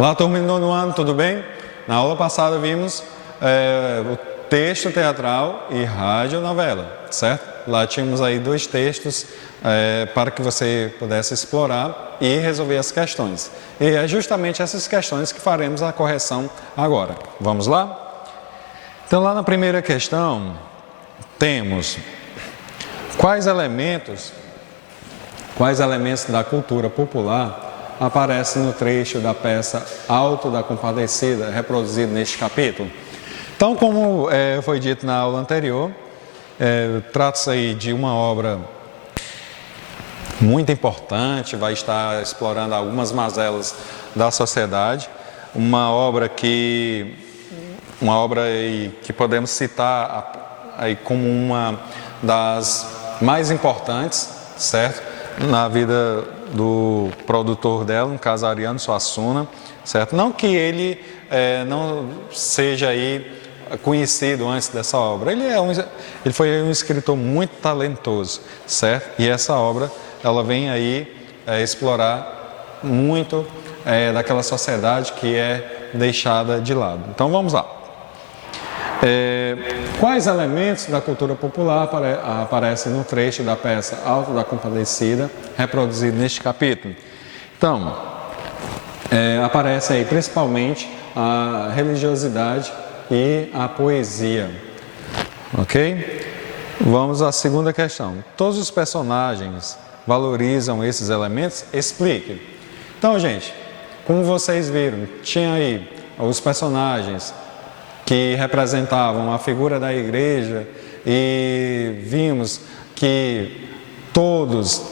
Olá, turma do nono ano, tudo bem? Na aula passada vimos o texto teatral e radionovela, certo? Lá tínhamos aí dois textos para que você pudesse explorar e resolver as questões. E é justamente essas questões que faremos a correção agora. Vamos lá? Então, lá na primeira questão, temos quais elementos da cultura popular aparecem no trecho da peça Alto da Compadecida, reproduzido neste capítulo. Então, como foi dito na aula anterior, trata-se aí de uma obra muito importante, vai estar explorando algumas mazelas da sociedade, uma obra que podemos citar aí como uma das mais importantes, certo? Na vida do produtor dela, no caso Ariano Suassuna, certo? Não que ele não seja aí conhecido antes dessa obra, ele foi um escritor muito talentoso, certo? E essa obra, ela vem aí explorar muito daquela sociedade que é deixada de lado. Então vamos lá. Quais elementos da cultura popular aparecem no trecho da peça Alto da Compadecida, reproduzido neste capítulo? Então, aparece aí principalmente a religiosidade e a poesia, ok? Vamos à segunda questão. Todos os personagens valorizam esses elementos? Explique. Então, gente, como vocês viram, tinha aí os personagens que representavam a figura da igreja e vimos que todos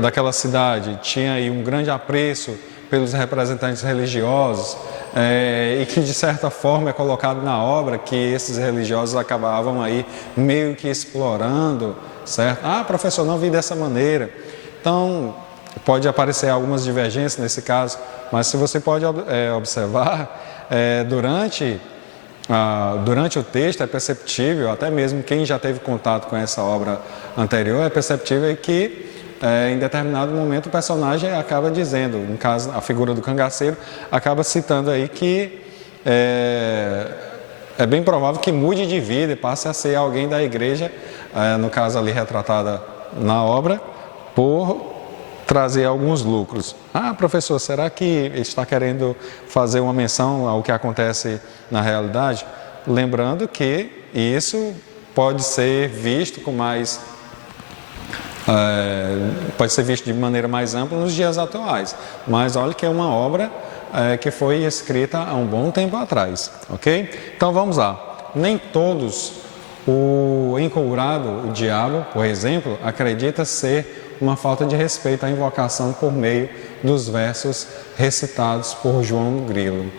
daquela cidade tinham aí um grande apreço pelos representantes religiosos e que de certa forma é colocado na obra que esses religiosos acabavam aí meio que explorando, certo? Ah, professor, não vi dessa maneira. Então, pode aparecer algumas divergências nesse caso, mas se você pode observar, durante o texto é perceptível, até mesmo quem já teve contato com essa obra anterior, é perceptível que em determinado momento o personagem acaba dizendo, no caso a figura do cangaceiro, acaba citando aí que é bem provável que mude de vida e passe a ser alguém da igreja, no caso ali retratada na obra, por trazer alguns lucros. Ah, professor, será que ele está querendo fazer uma menção ao que acontece na realidade? Lembrando que isso pode ser visto de maneira mais ampla nos dias atuais. Mas olha que é uma obra que foi escrita há um bom tempo atrás, ok? Então vamos lá. Nem todos o encourado, o diabo, por exemplo, acredita ser uma falta de respeito à invocação por meio dos versos recitados por João Grilo,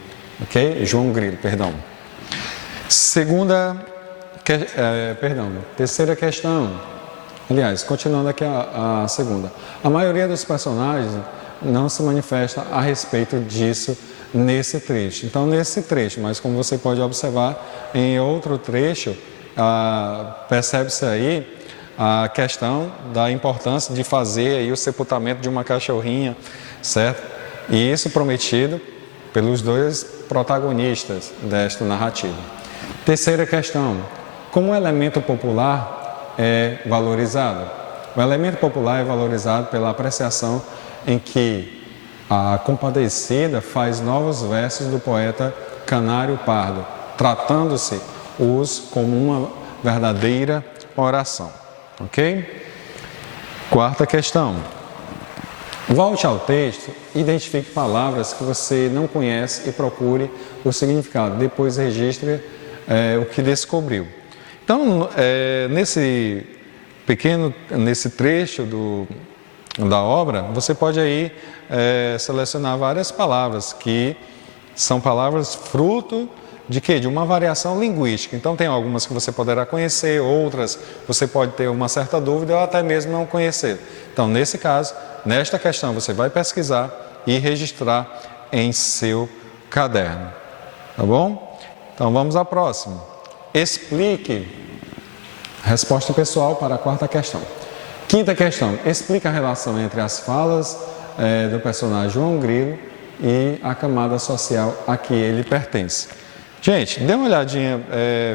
ok? João Grilo, perdão. Terceira questão. Aliás, continuando aqui a segunda. A maioria dos personagens não se manifesta a respeito disso nesse trecho. Então, nesse trecho, mas como você pode observar, em outro trecho, percebe-se aí a questão da importância de fazer aí o sepultamento de uma cachorrinha, certo? E isso prometido pelos dois protagonistas desta narrativa. Terceira questão. Como o elemento popular é valorizado? O elemento popular é valorizado pela apreciação em que a Compadecida faz novos versos do poeta Canário Pardo, tratando-se-os como uma verdadeira oração. Ok? Quarta questão. Volte ao texto, identifique palavras que você não conhece e procure o significado. Depois registre o que descobriu. Então, nesse trecho da obra, você pode aí selecionar várias palavras que são palavras fruto de quê? De uma variação linguística. Então, tem algumas que você poderá conhecer, outras você pode ter uma certa dúvida ou até mesmo não conhecer. Então, nesse caso, nesta questão, você vai pesquisar e registrar em seu caderno. Tá bom? Então, vamos à próxima. Explique. Resposta pessoal para a quarta questão. Quinta questão. Explique a relação entre as falas do personagem João Grilo e a camada social a que ele pertence. Gente, dê uma olhadinha,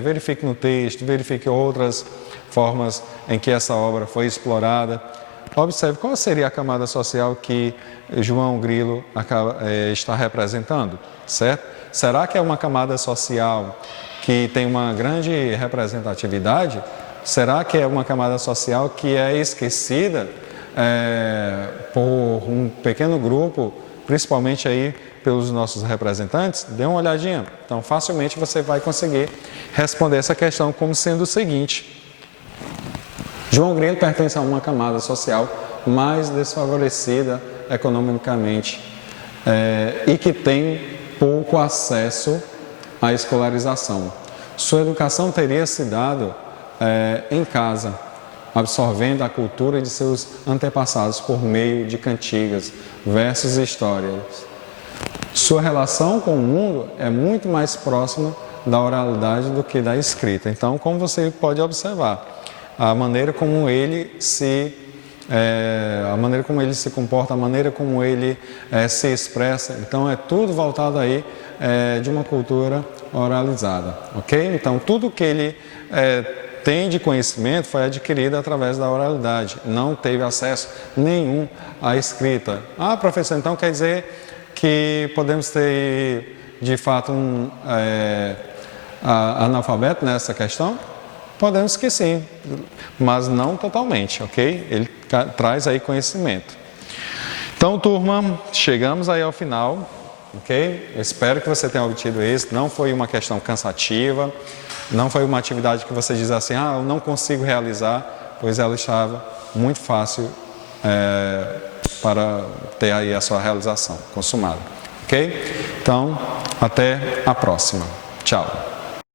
verifique no texto, verifique outras formas em que essa obra foi explorada. Observe qual seria a camada social que João Grilo está representando, certo? Será que é uma camada social que tem uma grande representatividade? Será que é uma camada social que é esquecida por um pequeno grupo, principalmente aí pelos nossos representantes? Dê uma olhadinha. Então, facilmente você vai conseguir responder essa questão como sendo o seguinte: João Grilo pertence a uma camada social mais desfavorecida economicamente e que tem pouco acesso à escolarização. Sua educação teria se dado em casa, absorvendo a cultura de seus antepassados por meio de cantigas, versos e histórias. Sua relação com o mundo é muito mais próxima da oralidade do que da escrita. Então, como você pode observar, a maneira como ele se comporta, a maneira como ele se expressa, então é tudo voltado aí de uma cultura oralizada, ok? Então, tudo que ele tem de conhecimento foi adquirido através da oralidade, não teve acesso nenhum à escrita. Ah, professor, então quer dizer que podemos ter, de fato, um analfabeto nessa questão? Podemos que sim, mas não totalmente, ok? Ele traz aí conhecimento. Então, turma, chegamos aí ao final, ok? Eu espero que você tenha obtido isso. Não foi uma questão cansativa, não foi uma atividade que você diz assim, eu não consigo realizar, pois ela estava muito fácil para ter aí a sua realização consumada, ok? Então, até a próxima. Tchau.